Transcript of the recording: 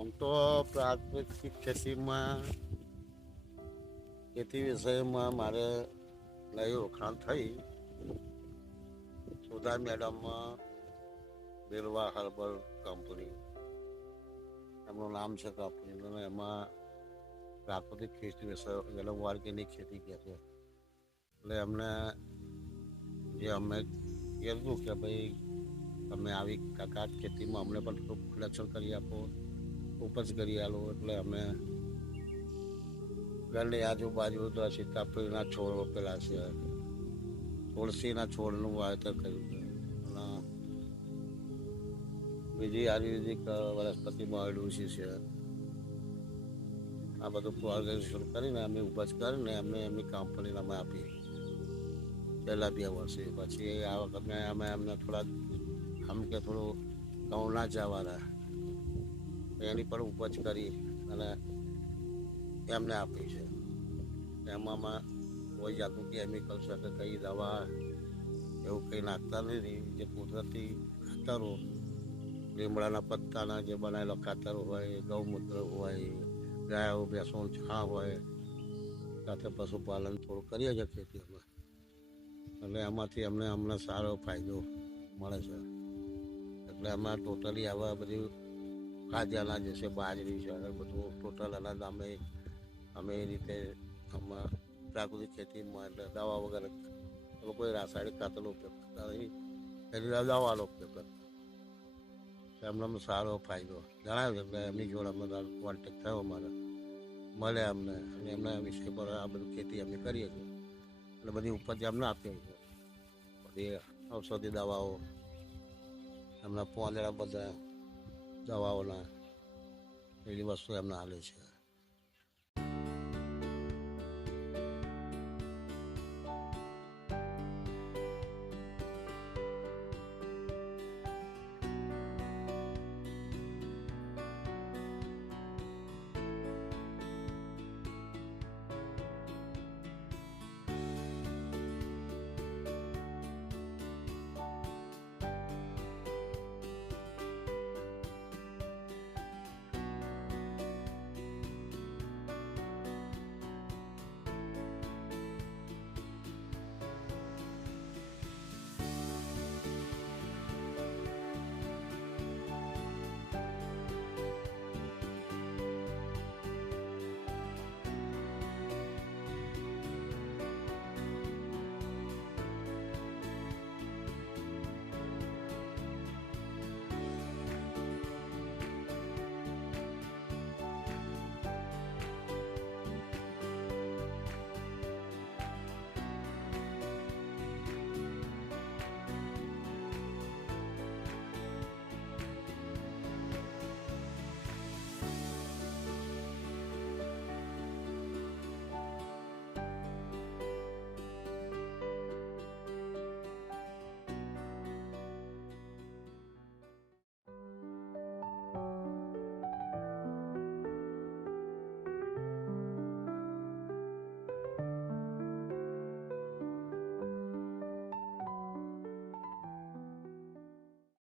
આમ તો પ્રાકૃતિક ખેતીમાં ખેતી વિષયમાં મારે નવી ઓળખાણ થઈ સુધા મેડમમાં બિરવા હર્બલ કંપની એમનું નામ છે કંપનીનું અને એમાં પ્રાકૃતિક ખેતી વિષય એટલે ઓર્ગેનિક ખેતી કહે છે. એટલે એમને જે અમે કીધું કે ભાઈ તમે આવી કાકાત ખેતીમાં અમને પણ થોડુંક પ્રોડક્શન કરી આપો, ઉપજ કરી આલો. એટલે અમે ઘરની આજુબાજુ તો સીતાફળના છોડ રોપેલા છે, તુલસીના છોડનું વાવેતર કર્યું છે અને બીજી આયુર્વેદિક વનસ્પતિમાં અરડુસી છે. આ બધું ઓર્ગેનાઇઝેશન કરીને અમે ઉપજ કરીને અમને એમની કંપનીને અમે આપી છેલ્લા 2 વર્ષે. પછી આ વખતે અમે એમને થોડા આમ કે થોડું ઘઉંના જવાના એની પણ ઉપજ કરી અને એમને આપી છે. એમાં કોઈ જાતનું કેમિકલ છે કે કઈ દવા એવું કંઈ નાખતા નથી. જે કુદરતી ખાતરો લીમડાના પત્તાના જે બનાવેલો ખાતર હોય, ગૌમૂત્ર હોય, ગાયો ભેંસોનું છાણ હોય, સાથે પશુપાલન થોડું કરીએ છીએ ખેતીમાં એટલે એમાંથી અમને સારો ફાયદો મળે છે. એટલે એમાં ટોટલી આવા બધી ખાદ્ય અનાજ છે, બાજરી છે, બધું ટોટલ અનાજ અમે એ રીતે આમાં પ્રાકૃતિક ખેતીમાં એટલે દવા વગર કોઈ રાસાયણિક ખાતરનો ઉપયોગ કરતા નથી, એની દવાનો ઉપયોગ કરતા. એમને સારો ફાયદો જણાવ્યો એટલે એમની જોડે અમે કોન્ટેક્ટ થયો અમારે મળ્યા અમને અને એમના વિષય પર આ બધું ખેતી અમે કરીએ છીએ એટલે બધી ઉપજ એમને આપીએ છીએ. બધી ઔષધિ દવાઓ એમના પોંદડા બધા દવાઓના એવી વસ્તુ એમને આપે છે.